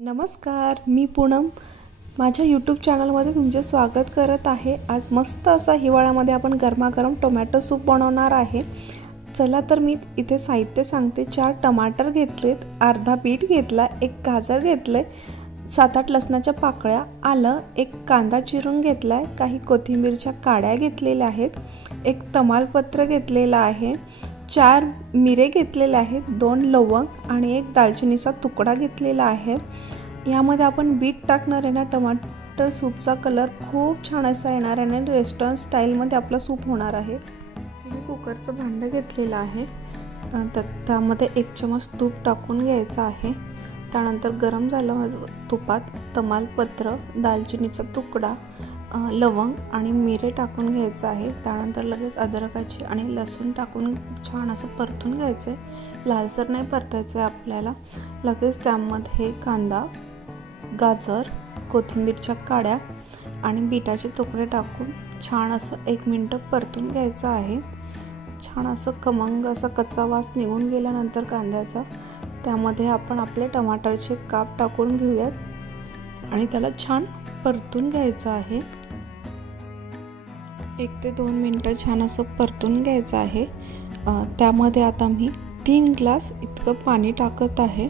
नमस्कार, मी पूनम माझ्या यूट्यूब चॅनलमध्ये तुमचे स्वागत करत आहे। आज मस्त असा हिवाळ्यामध्ये आपण गरमागरम टोमॅटो सूप बनवणार आहे। चला तर मी इथे साहित्य सांगते। 4 टमाटर घेतलेत, अर्धा बीट घेतला, 1 गाजर घेतले, 7-8 लसणाच्या पाकळ्या, आलं, 1 कांदा चिरून घेतलाय, काही कोथिंबीरच्या काड्या घेतलेल्या आहेत, 1 तमालपत्र घेतलेला आहे, 4 मिरे घेतलेले आहेत, 2 लवंग आणि 1 दालचिनीचा तुकडा घेतलेला आहे। यामध्ये आपण बीट टाकणार आहे ना, टमाटर सूपचा कलर खूप छान असा येणार आहे आणि रेस्टॉरंट स्टाईलमध्ये आपला सूप होणार आहे। मी कुकरचं भांडं घेतलेलं आहे, त्यामध्ये 1 चमच तूप टाकून घ्यायचं आहे। त्यानंतर गरम झालं तुपात तमालपत्र, दालचिनीचा तुकडा, लवंग आणि मिरे टाकून घ्यायचं आहे। त्यानंतर लगेच अद्रकाची आणि लसूण टाकून छान असं परतून घ्यायचं आहे। लालसर नाही परतायचं आहे आपल्याला। लगेच त्यामध्ये कांदा, गाजर, कोथिंबीरच्या काड्या आणि बीटाचे तुकडे टाकून छान असं 1 मिनिट परतून घ्यायचं आहे। छान असं खमंग असा कच्चा वास निघून गेल्यानंतर कांद्याचा त्यामध्ये आपण आपले टमाटरचे काप टाकून घेऊयात आणि त्याला छान परतून घ्यायचं आहे। 1 ते 2 मिनिटं छान असं परतून घ्यायचं आहे। त्यामध्ये आता मी 3 ग्लास इतकं पाणी टाकत आहे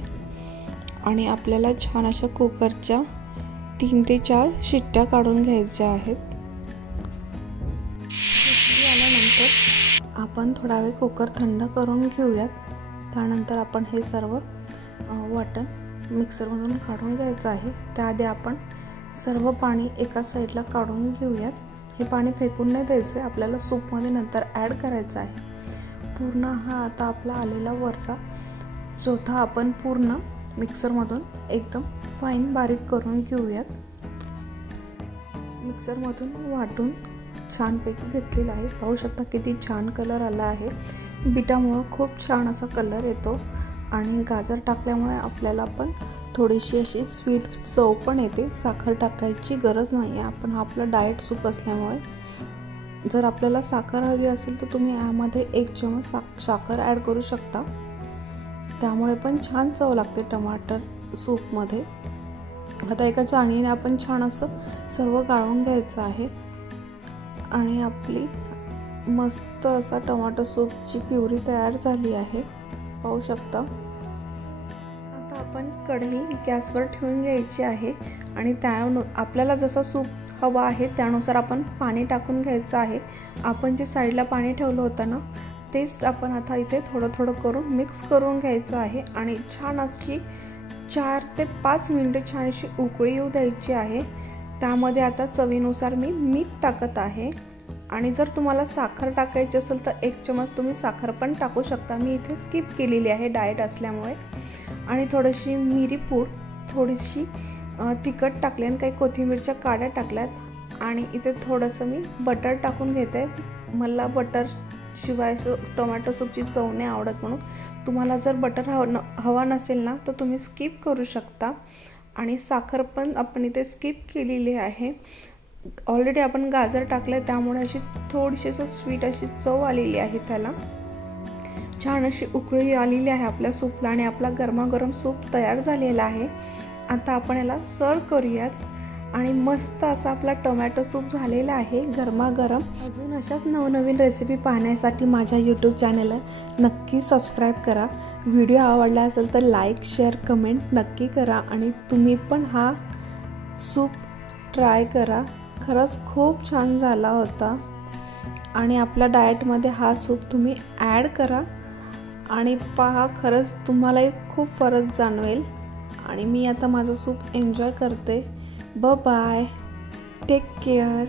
आणि आपल्याला छान अशा कुकरच्या 3 ते 4 शिट्ट्या काढून घ्यायच्या आहेत। शिट्टी आल्यानंतर आपण थोडा वेळ कुकर थंड करून घेऊयात। त्यानंतर आपण हे सर्व वाटण मिक्सरमधून काढून घ्यायचं आहे। त्याआधी आपण सर्व पाणी एका साईडला काढून घेऊयात। हे पाणी फेकून नाही द्यायचं, आपल्याला सूपमध्ये नंतर ॲड करायचं आहे। पूर्ण हा आता आपला आलेला वरचा चौथा आपण पूर्ण मिक्सरमधून एकदम फाईन बारीक करून घेऊयात। मिक्सरमधून वाटून छानपैकी घेतलेला आहे। पाहू शकता किती छान कलर आला आहे। बीटामुळे खूप छान असा कलर येतो आणि गाजर टाकल्यामुळे आपल्याला पण थोडीशी अशी स्वीट चव पण येते। साखर टाकायची गरज नाही आहे, आपण आपला डाएट सूप असल्यामुळे। जर आपल्याला साखर हवी असेल तर तुम्ही यामध्ये 1 चमच साखर ॲड करू शकता, त्यामुळे पण छान चव लागते टमाटर सूपमध्ये। आता एका चाळणीने आपण छान असं सर्व गाळून घ्यायचं आहे आणि आपली मस्त असा टमाटर सूपची प्युरी तयार झाली आहे, पाहू शकता। आता आपण कढई गॅसवर ठेवून घ्यायची आहे आणि आपल्याला जसा सूप हवा आहे त्यानुसार आपण पाणी टाकून घ्यायचं आहे। आपण जे साईडला पाणी ठेवलं होतं ना, तेच आपण आता इथे थोडं थोडं करून मिक्स करून घ्यायचं आहे आणि छान अशी 4 ते 5 मिनिटे छान अशी उकळी येऊ द्यायची आहे। त्यामध्ये आता चवीनुसार मी मीठ टाकत आहे आणि जर तुम्हाला साखर टाकायची असेल तर 1 चमच तुम्ही साखर पण टाकू शकता। मी इथे स्किप केलेली आहे डाएट असल्यामुळे। आणि थोडीशी मिरी पूड, थोडीशी तिखट टाकले आणि काही कोथिंबीरच्या काड्या टाकल्यात आणि इथे थोडंसं मी बटर टाकून घेते। मला बटर शिवाय टोमॅटो सूपची चव नाही आवडत, म्हणून तुम्हाला जर बटर हवा नसेल ना तर तुम्ही स्किप करू शकता। आणि साखर पण आपण इथे स्किप केलेली आहे। ऑलरेडी आपण गाजर टाकले त्यामुळे अशी थोडीशी स्वीट अशी चव आलेली आहे त्याला। छान अशी उकळी आलेली आहे आपल्या सूपला आणि आपला गरमागरम सूप तयार झालेला आहे। आता आपण याला सर्व करूयात आणि मस्त असा आपला टोमॅटो सूप झालेला आहे गरमागरम। अजून अशाच नवनवीन रेसिपी पाहण्यासाठी माझ्या यूट्यूब चॅनलला नक्की सबस्क्राईब करा। व्हिडिओ आवडला असेल तर लाईक, शेअर, कमेंट नक्की करा आणि तुम्ही पण हा सूप ट्राय करा। खरंच खूप छान झाला होता आणि आपल्या डाएटमध्ये हा सूप तुम्ही ॲड करा आणि पहा, खरंच तुम्हालाही खूप फरक जाणवेल। आणि मी आता माझं सूप एन्जॉय करते। Bye, take care.